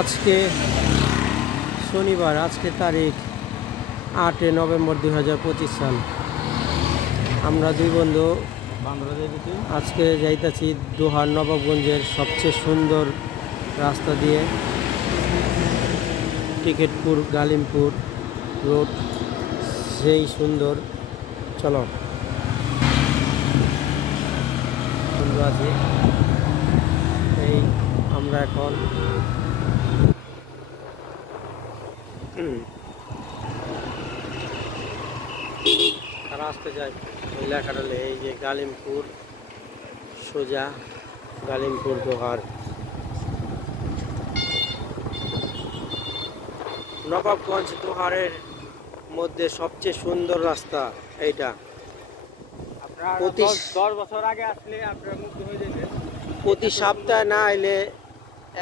আজকে শনিবার, আজকে তারিখ 8 নভেম্বর 2025 সাল। আমরা দুই বন্ধু আজকে যাইতেছি দোহার নবাবগঞ্জের সবচেয়ে সুন্দর রাস্তা দিয়ে, টিকেটপুর গালিমপুর রোড। সেই সুন্দর, চলো বন্ধু আছি। এই আমরা এখন আসতে যাই। ওই লেখাটা এই যে গালিমপুর, সোজা গালিমপুর দোহার। নবাবগঞ্জ দোহারের মধ্যে সবচেয়ে সুন্দর রাস্তা এইটা। প্রতি 10 বছর আগে আসলে আপনারা মুক্ত হয়ে যেতেন। প্রতি সপ্তাহে না এলে,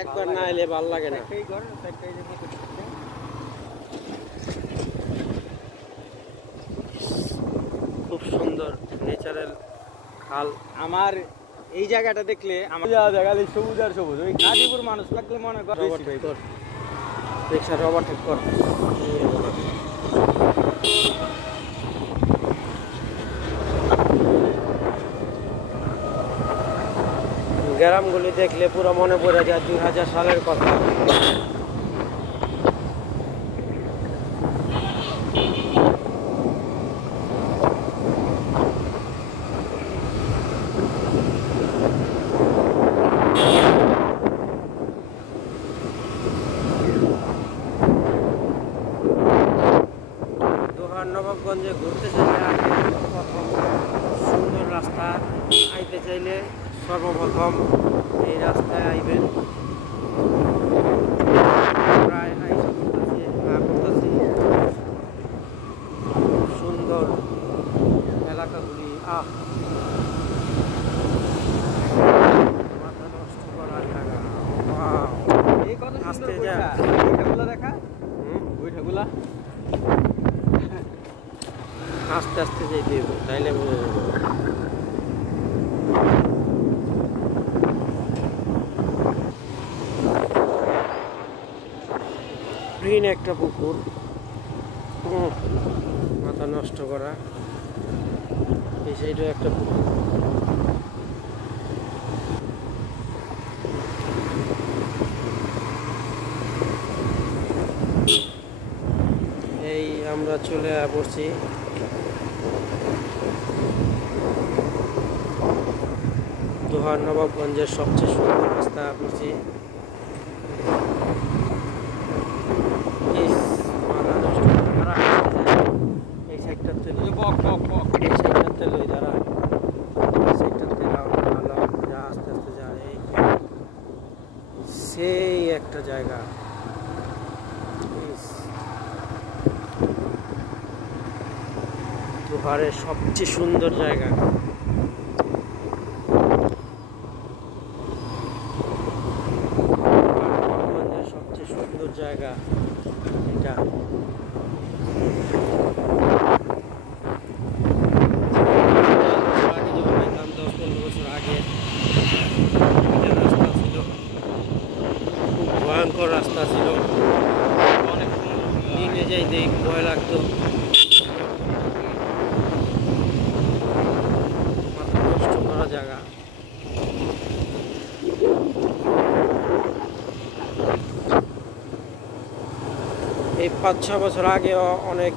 একবার না এলে ভালো লাগে না। খুব সুন্দর ন্যাচারাল খাল। আমার এই জায়গাটা দেখলে আমার খালি সবুজ আর সবুজ। ওই গাজীপুর মানুষ লাগলে মনে করে রিক্সার ওভারটেক কর। গ্রামগুলি দেখলে পুরো মনে পড়ে যায় 2000 সালের কথা। দোহার নবাবগঞ্জে ঘুরতে চাইলে প্রথম সুন্দর রাস্তা আইতে চাইলে সর্বপ্রথম এই রাস্তায় আইবেন। প্রায় আইসা করতেছি সুন্দর এলাকাগুলি। মাথা নষ্ট করার জায়গা। এই কত আস্তে সুন্দর যা। ওইটাগুলো দেখা, ওইটাগুলা আস্তে আস্তে যেতে হবে, তাইলে বোঝা যাবে। গ্রিন একটা পুকুর, মাথা নষ্ট করা। এই সাইডে একটা পুকুর। এই আমরা চলে পড়ছি দোহার নবাবগঞ্জের সবচেয়ে সুন্দর রাস্তা পড়ছি। এই সাইডটাতে এই সাইডটাতে লই দাঁড়া, এই সাইডটাতে ভালো যা, আস্তে আস্তে যা। এই সেই একটা জায়গা, দোহারের সবচেয়ে সুন্দর জায়গা। সবচেয়ে সুন্দর জায়গা এটা। 10-15 বছর আগে রাস্তা ছিল, খুব ভয়ঙ্কর রাস্তা ছিল। অনেক দিনে যাই দেখ ভয় লাগতো। মাথা নষ্ট করা জায়গা। এই 5-6 বছর আগেও অনেক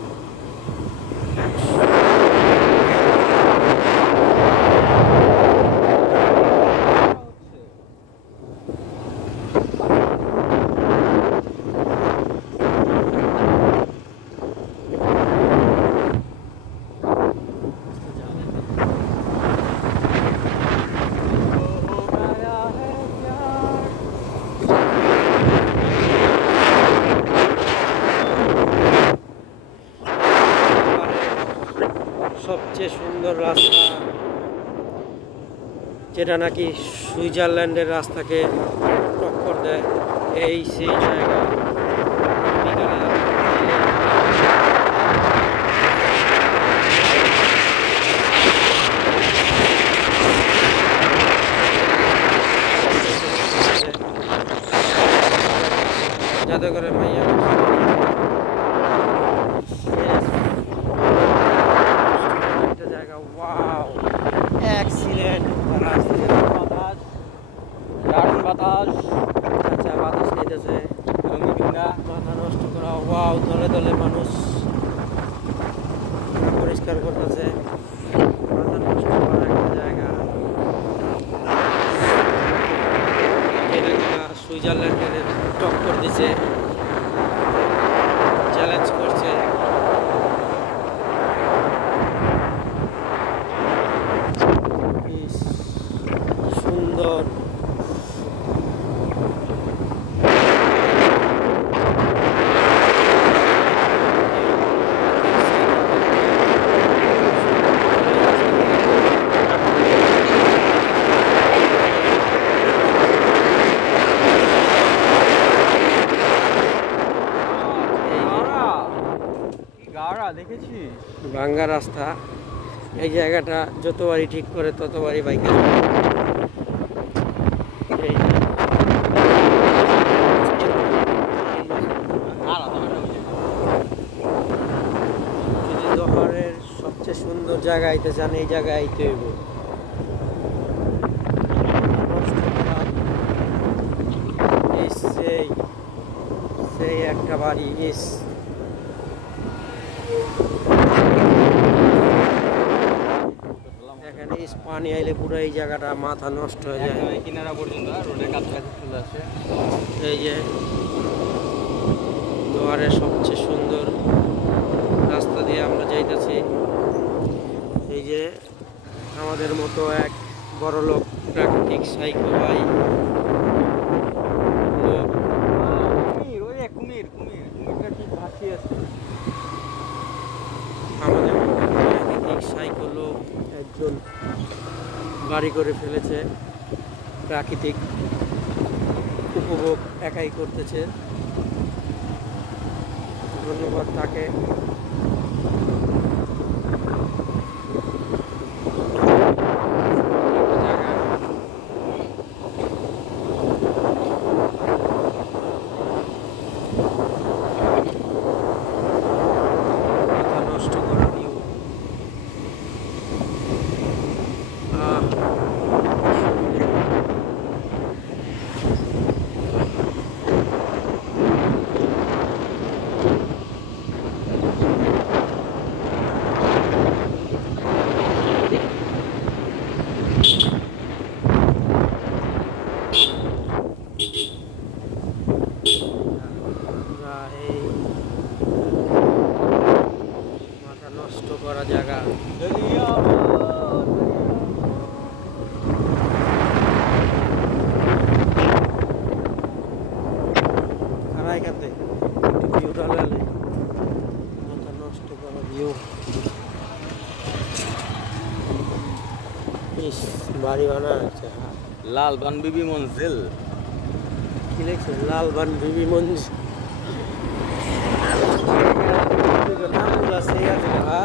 সবচেয়ে সুন্দর রাস্তা, যেটা নাকি সুইজারল্যান্ডের রাস্তাকে টক্কর দেয়, এই সেই জায়গা। যাতে করে মাইয়া একটা জায়গা। ওয়াও, এক্সিলেন্ট বাতাস, দারুণ বাতাস, আচ্ছা বাতাস নিতেছে, রঙিনা মাথা নষ্ট করা। ওয়াও, দলে দলে মানুষ পরিষ্কার করতেছে, মাথা নষ্ট করা একটা জায়গা। এটা কিনা সুইজারল্যান্ডের টক্কর দিছে, চ্যালেঞ্জ করছে। ইস, সুন্দর। গাড়া দেখেছিস? ভাঙ্গা রাস্তা, এই জায়গাটা যতবারই ঠিক করে ততবারই বাইকে যদি দোহারের সবচেয়ে সুন্দর জায়গা আইতে চান এই জায়গায় আইতে হইব। এই সেই সেই একটা বাড়ি, ইস এখানে পানি আইলে পুরো এই জায়গাটা মাথা নষ্ট হয়ে যায়। একদম এই কিনারা পর্যন্ত রোডের কাছাকাছি চলে আসে। এই যে দোয়ারের সবচেয়ে সুন্দর রাস্তা দিয়ে আমরা যাইতেছি। এই যে আমাদের মতো এক বড় লোক প্রাকৃতিক সাইকো ভাই লোক, কুমির, ওই এক কুমির, কুমিরটা ঠিক ভাসিয়ে আছে। আমাদের মতো প্রাকৃতিক সাইকো লোক একজন বাড়ি করে ফেলেছে, প্রাকৃতিক উপভোগ একাই করতেছে। ধন্যবাদ তাকে। মাথা নষ্ট করা ভিউ। এই মাথা নষ্ট করা জায়গা। খারাই কাতে একটু ভিউটা লালে, মাথা নষ্ট করা ভিউ। ইস, বাড়ি বানা আছে। লাল বান বিবি মঞ্জিল। কি লিখছে? লালবান বিবি মঞ্জিল। নামগুলো সেই আছে না?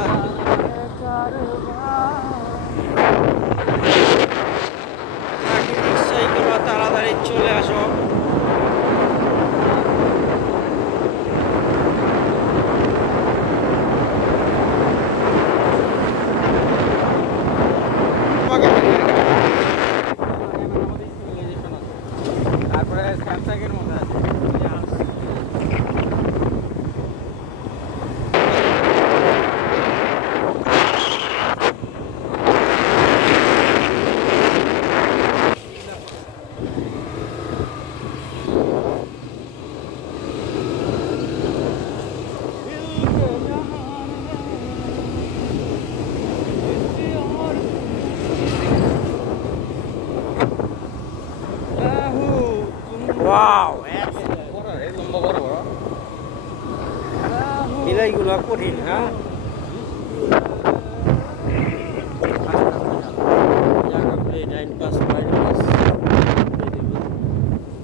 প্রাকৃতিক সাইকেল তাড়াতাড়ি চলে আসো। তারপরে স্যামসাংয়ের মধ্যে আছে। ওয়াও, বড় রে, লম্বা বড় বড়। বিলাইগুলো কঠিন। হ্যাঁ,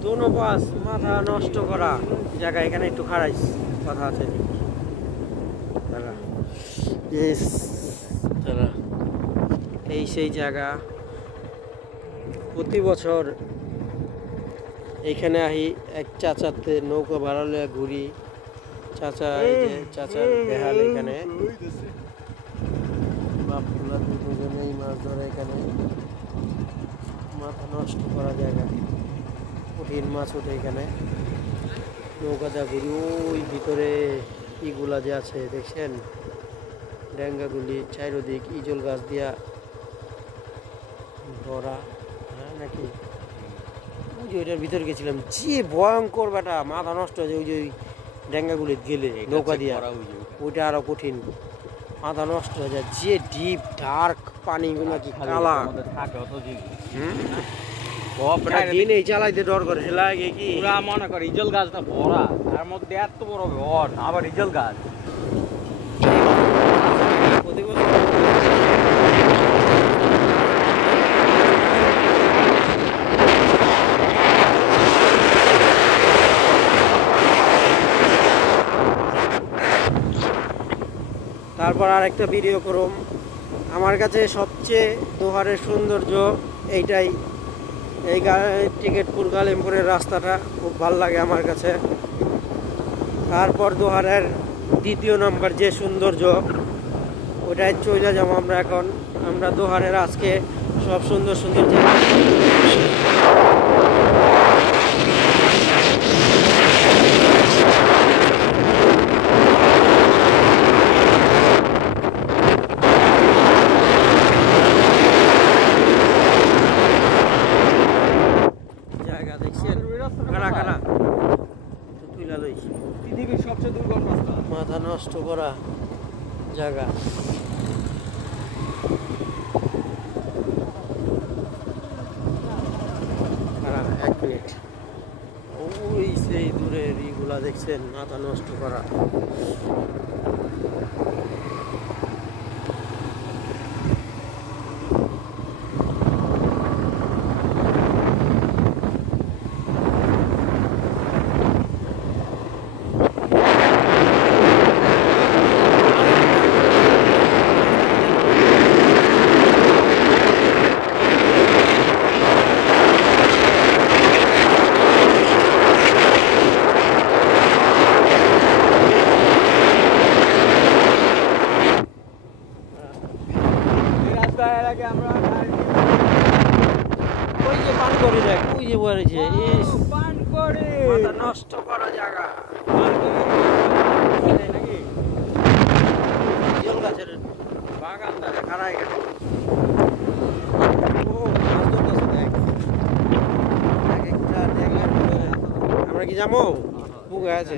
দোনো পাস মাথা নষ্ট করা জায়গা। এখানে একটু খারাইস কথা আছে। এই সেই জায়গা। প্রতি বছর এইখানে আহি এক চাচাতে নৌকা ভাড়া লইয়া ঘুরি। চাচা এই যে চাচার বেহাল এখানে বাপগুলা দুজনেই মাছ ধরে এখানে। মাথা নষ্ট করা জায়গা, কঠিন মাছ ওঠে এখানে। নৌকাটা ঘুরি, ওই ভিতরে ইগুলা যে আছে দেখছেন, ড্যাঙ্গাগুলি চারিদিক ইজল গাছ দিয়া ভরা। হ্যাঁ নাকি ওই যে ওইটার ভিতরে গেছিলাম, যে ভয়ঙ্কর বেটা, মাথা নষ্ট হয়েছে। ওই যে ওই ড্যাঙ্গাগুলি গেলে নৌকা দিয়া, ওইটা আরো কঠিন, মাথা নষ্ট হয়ে যায়। যে ডিপ ডার্ক পানিগুলো কি কালা, দিনে চালাইতে ডর করে। লাগে কি পুরা মনে করে ইজল গাছটা ভরা, তার মধ্যে এত বড় ঘর, আবার ইজল গাছ। তারপর আর একটা ভিডিও করুম। আমার কাছে সবচেয়ে দোহারের সৌন্দর্য এইটাই, এই টিকেটপুর গালিমপুরের রাস্তাটা খুব ভালো লাগে আমার কাছে। তারপর দোহারের দ্বিতীয় নাম্বার যে সৌন্দর্য, ওটাই চলে যাবো আমরা এখন। আমরা দোহারের আজকে সব সুন্দর সুন্দর জায়গা দেখছেন। কারা কারা তুইলা লইস, পৃথিবীর সবচেয়ে দুর্গম রাস্তা, মাথা নষ্ট করা জায়গা। এক মিনিট, ওই সেই দূরের ইগুলা দেখছেন, মাথা নষ্ট করা। ওই যে পান করে দেখ, ওই যে বলেছে পান করে মাথা নষ্ট করা জায়গা। নাকি জল গাছের বাগান খারাই গেছে। ও মাছ ধরতেছে দেখ, এক একটা দেখলেন। আমরা কি যাবো? বুক আছে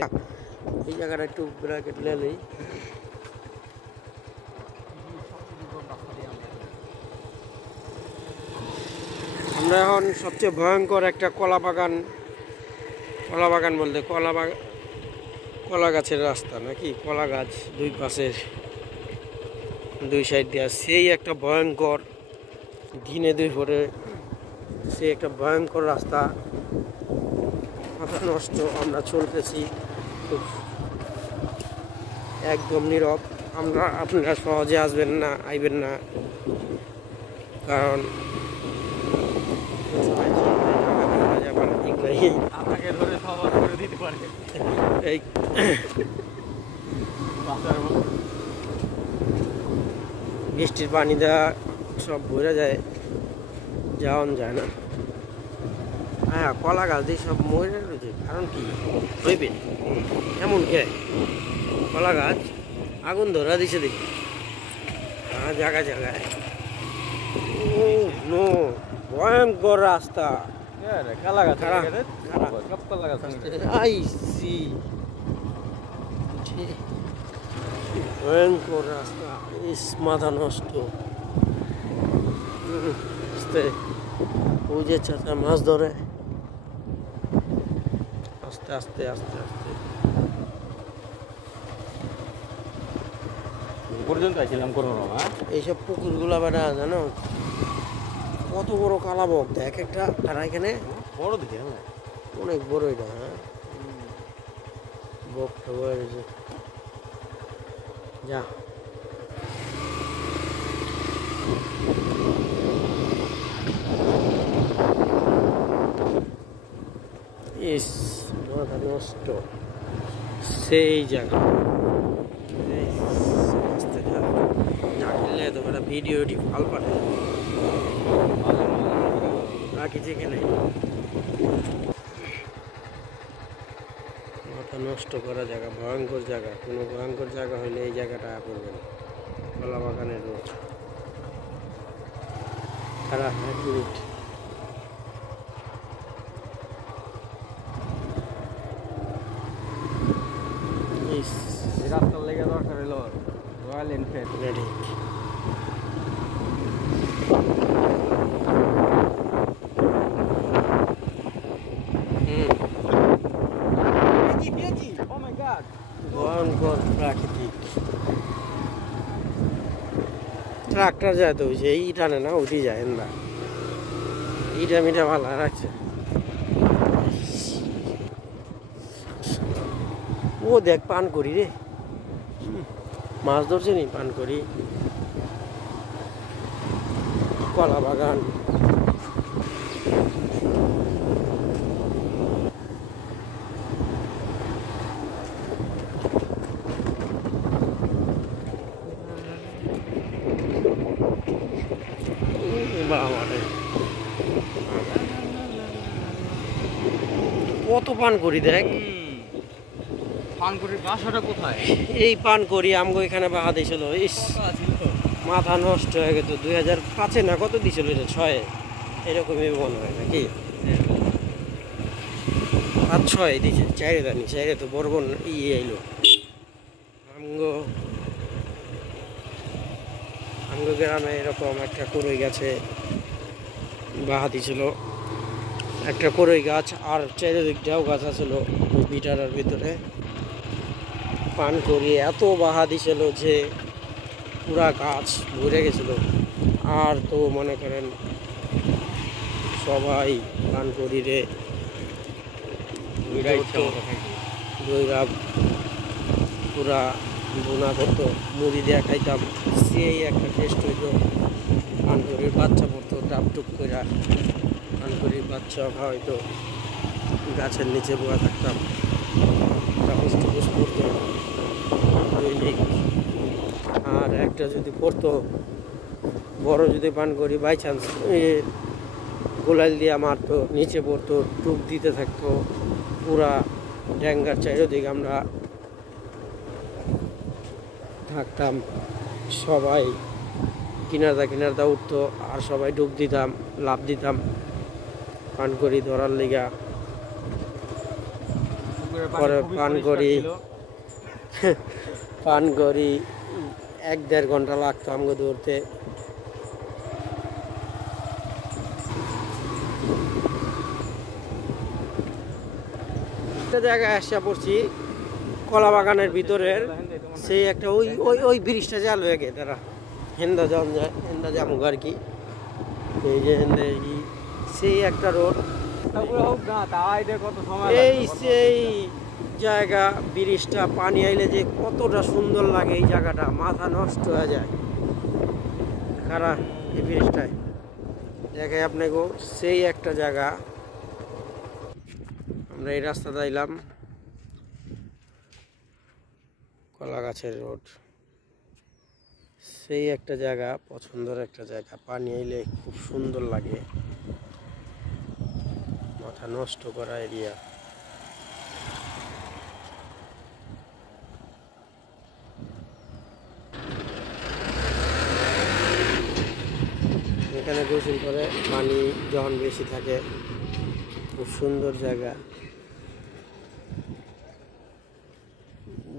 এই জায়গাটা, একটু ব্র্যাকেট লেলেই। আমরা এখন সবচেয়ে ভয়ঙ্কর একটা কলা বাগান বলতে কলা গাছের রাস্তা নাকি, কলা গাছ দুই পাশের দুই সাইড দিয়ে, সেই একটা ভয়ঙ্কর দিনে দুই ভোরে, সেই একটা ভয়ঙ্কর রাস্তা, মাথা নষ্ট। আমরা চলতেছি খুব একদম নীরব। আপনারা সহজে আইবেন না, কারণ আপনাকে ধরে সহজ করে দিতে পারে। এই বৃষ্টির পানি দেওয়া সব ভরে যায়, যাওয়ান যায় না। হ্যাঁ, কলা গাছ দিয়ে সব মরে রয়েছে, কারণ কি হইবে এমন কে? কলা গাছ আগুন ধরা দিছে দেখি, হ্যাঁ জায়গায় জায়গায়। ও নো, ভয়ঙ্কর রাস্তা। কালা গাছ, সব কলা গাছ। আই সি, ভয়ঙ্কর রাস্তা, ইস মাথা নষ্ট। ওই যে চাচা মাছ ধরে, আস্তে আস্তে আস্তে আস্তে পর্যন্ত আসছিলাম কোনো এইসব পুকুরগুলা বেড়া জানো কত বড় কালাবক, দেখ একটা। আর এখানে বড় দিকে অনেক বড় এটা। হ্যাঁ, বকটা বয়েছে যা। ইস মাথা নষ্ট সেই জায়গা না খেললে তো একটা ভিডিওটি ভাল পাঠায় বাকি যেখানে মাথা নষ্ট করা জায়গা, ভয়ঙ্কর জায়গা। কোনো ভয়ঙ্কর জায়গা হলে এই জায়গাটা করবেন। কলা বাগানের রোড খারাপ 1 মিনিট। রাস্তার লেগে দরকার হলো রয়্যাল এনফিল্ড রেডি। ভয়ঙ্কর প্রাকৃতিক ট্রাক্টর যায় তো ওই যে এই টানে না উঠি যায় না ইটা মিটা ভালো রাখছে। ও দেখ পান করি রে, মাছ ধরছে নি পান করি। কলা বাগান কত পান করি দেখ। পানকুড়ির বাসাটা কোথায়? এই পান করি আমগো এখানে বাহা দিয়েছিল। ইস মাথা নষ্ট হয়ে গেছে। 2005-এ না কত দিয়েছিল এটা, 6-এ এরকমই মনে হয় নাকি 5-6 দিয়েছে। 4-এ দানি 4-এ তো বড় বড় ইয়ে আইলো। আমগো গ্রামে এরকম একটা করই গাছে বাহা দিয়েছিল, একটা করই গাছ আর চারিদিকটাও গাছ আছিল ওই বিটারার ভিতরে। পান করি এত বাহা দিছিল যে পুরা গাছ ভরে গেছিল। আর তো মনে করেন সবাই পান করি রে দইরা পুরা বোনা করতো, মুড়ি দিয়ে খাইতাম, সেই একটা টেস্ট হইতো। পান করির বাচ্চা পড়তো টাপটুপ করে, পান করির বাচ্চা খাওয়াইতো, গাছের নিচে বসে থাকতাম, টাপুস টুপুস পড়তো দৈনিক। আর একটা যদি পড়তো বড় যদি পান করি বাই চান্স গোলাল দিয়ে মারতো, নিচে পড়তো, টুপ দিতে থাকতো পুরা ড্যাঙ্গার চারিদিকে আমরা থাকতাম। সবাই কিনারদা উঠতো আর সবাই ডুব দিতাম, লাভ দিতাম পান করি ধরার লিগা। পরে পান করি 1-1.5 ঘন্টা লাগতো আমাকে ধরতে। একটা জায়গায় আসা পড়ছি কলা বাগানের ভিতরের, সেই একটা ওই ওই ওই ব্রিজটা চালু হয়ে গে তারা হেন্দা জামুক আর কি। এই যে সেই একটা রোড, এই সেই জায়গা ব্রিজটা পানি আইলে যে কতটা সুন্দর লাগে এই জায়গাটা, মাথা নষ্ট হয়ে যায়। খারাপ এই ব্রিজটায় দেখাই আপনাকে, সেই একটা জায়গা। আমরা এই রাস্তাতে আইলাম, কলা গাছের রোড, সেই একটা জায়গা, পছন্দের একটা জায়গা। পানি আইলে খুব সুন্দর লাগে, মাথা নষ্ট করা এরিয়া। এখানে গোসল করে, পানি যখন বেশি থাকে, খুব সুন্দর জায়গা।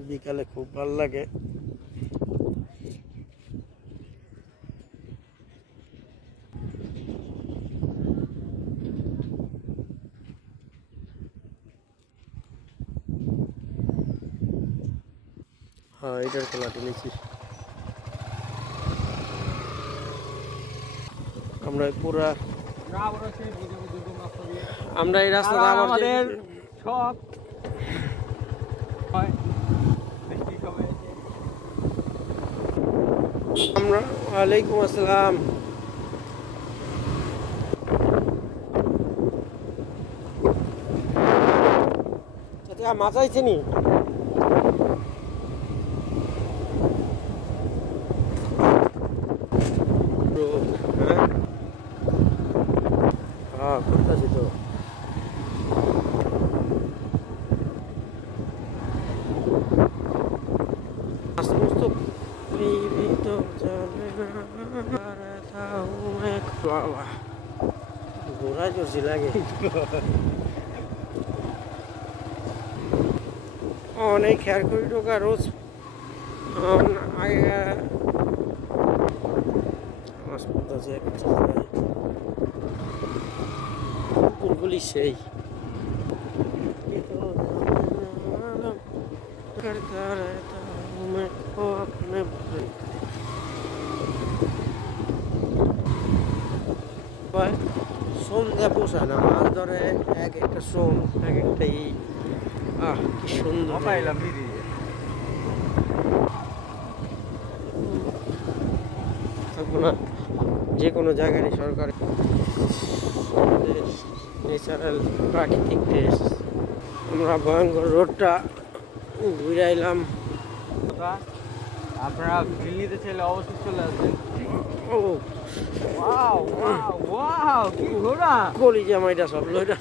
বিকালে খুব ভালো লাগে। হ্যাঁ এটার খোলাটি নিচ্ছি আমরা পুরা। আমরা এই রাস্তাটা আমাদের সব আমরা। ওয়ালাইকুম আসসালাম। কাকা মাছাইছে নি হ্যাঁ করতেছি তো সমস্ত ঘোরা চলছি লাগে অনেক খেয়াল করি ঢোকা রোজ কুকুরগুলি সেই সন্ধ্যা পোষায় না মাছ ধরে এক একটা শ্রম এক একটা কি সুন্দর পাইলাম থাকবো না যে কোনো জায়গারই সরকারি ন্যাচারাল প্রাকৃতিক দেশ আমরা ভয়ঙ্কর রোডটা ঘুরে এলাম আপনারা ফিল নিতে চাইলে অবশ্যই চলে আসবেন ও ওয়াও ওয়াও ওয়াও কি ঘোড়া কলি জামাইটা সব লইটা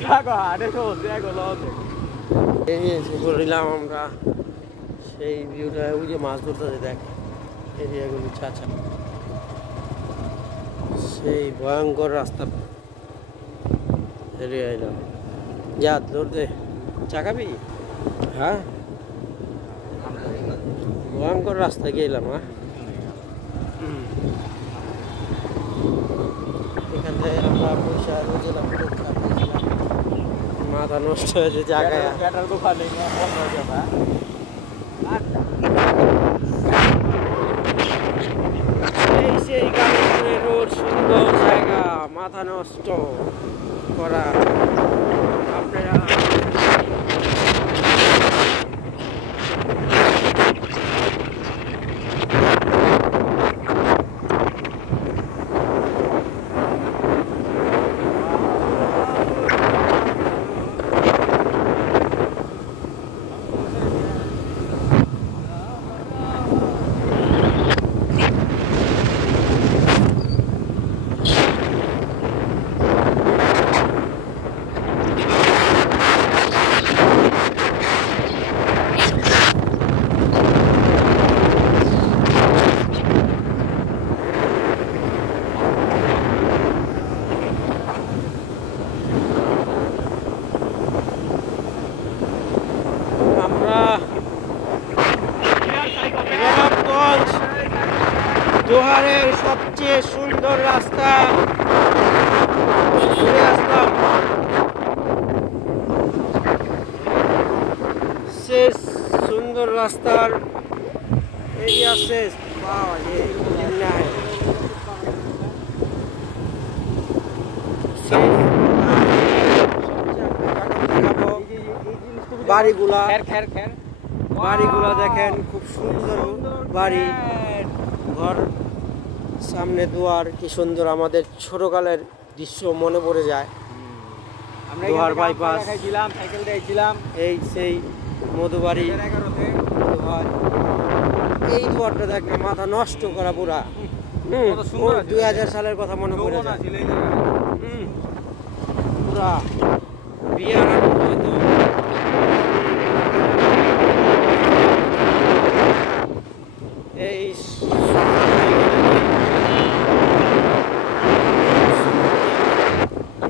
দেখো আরে তো দেখো লতে বলিলাম আমরা সেই ভিউটা ওই যে মাছ ধরতে দেখ এরিয়াগুলি চাচা সেই ভয়ঙ্কর রাস্তা এরিয়া এলাম যা ধরতে চাকাবি হ্যাঁ ভয়ঙ্কর রাস্তা গেলাম হ্যাঁ এখান থেকে আমরা পয়সা রোজেলাম মাথা নষ্ট হয়েছে জায়গায় ব্যাটার দোকান নেই সেই গাড়িপুরের রোড সুন্দর জায়গা মাথা নষ্ট করা আপনারা দোহারের সবচেয়ে সুন্দর রাস্তা ঘুরে আসলাম শেষ সুন্দর রাস্তার এরিয়া শেষ বাড়িগুলা বাড়িগুলা দেখেন খুব সুন্দর বাড়ি ঘর সামনে দুয়ার কি সুন্দর আমাদের ছোটকালের দৃশ্য মনে পড়ে যায় দুয়ার বাইপাস সাইকেল দিয়েছিলাম এই সেই মধুবাড়ি এই দুয়ারটা দেখ না মাথা নষ্ট করা পুরা 2000 সালের কথা মনে পড়ে যায় পুরা বিয়ার আনন্দ হইতো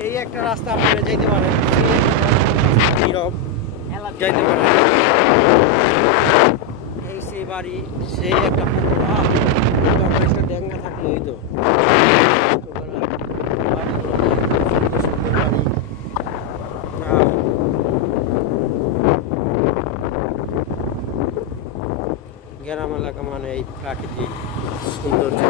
এই একটা রাস্তা আপনারা যাইতে পারেন যাইতে পারেন এই সেই বাড়ি সেই একটা একটা ড্যাঙ্গা থাকলো এই তো গ্রাম এলাকা মানে এই প্রাকৃতিক সৌন্দর্য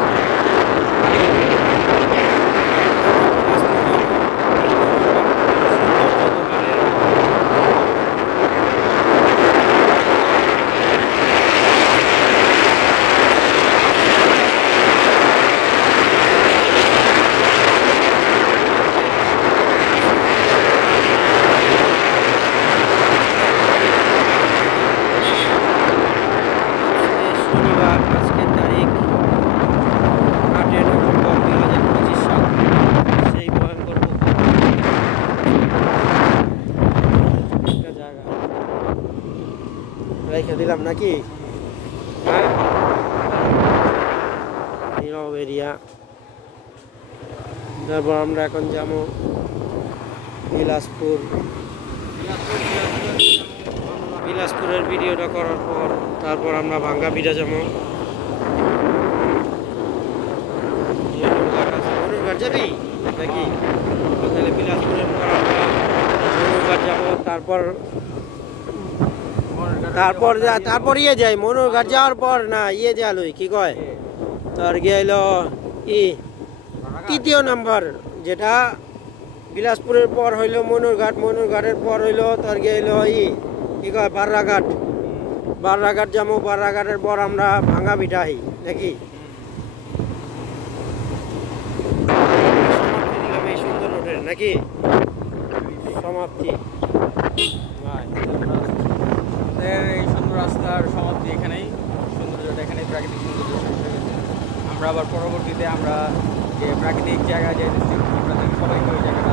দিলাম নাকি? হ্যাঁ, নীরব এরিয়া। তারপর আমরা এখন যাবো বিলাসপুর। বিলাসপুরের ভিডিওটা করার পর তারপর আমরা ভাঙ্গা পিঠা যাবো। মনুরঘাট যাবি নাকি? তাহলে বিলাসপুরের পর আমরা মনুরঘাট যাবো। তারপর ইয়ে যাই। মনুরঘাট যাওয়ার পর না ইয়ে যালই কি কয় তোর গেল ই 3য় নাম্বার, যেটা বিলাসপুরের পর হইলো মনুরঘাট, মনুরঘাটের পর হইলো তোর গেল ই কি কয় বাররাঘাট। বাররাঘাট যাবো। বাররাঘাটের পর আমরা ভাঙ্গা পিঠাই নাকি? সমাপ্তি দিলাম এই সুন্দর রোডের নাকি? সমাপ্তি। এই সুন্দর রাস্তার সমাপ্তি এখানেই, সৌন্দর্যটা এখানেই, প্রাকৃতিক সৌন্দর্য শেষ হয়ে গেছে। আমরা আবার পরবর্তীতে আমরা যে প্রাকৃতিক জায়গায় যাইতেছি, আমরা সবাইকে ওই জায়গাটা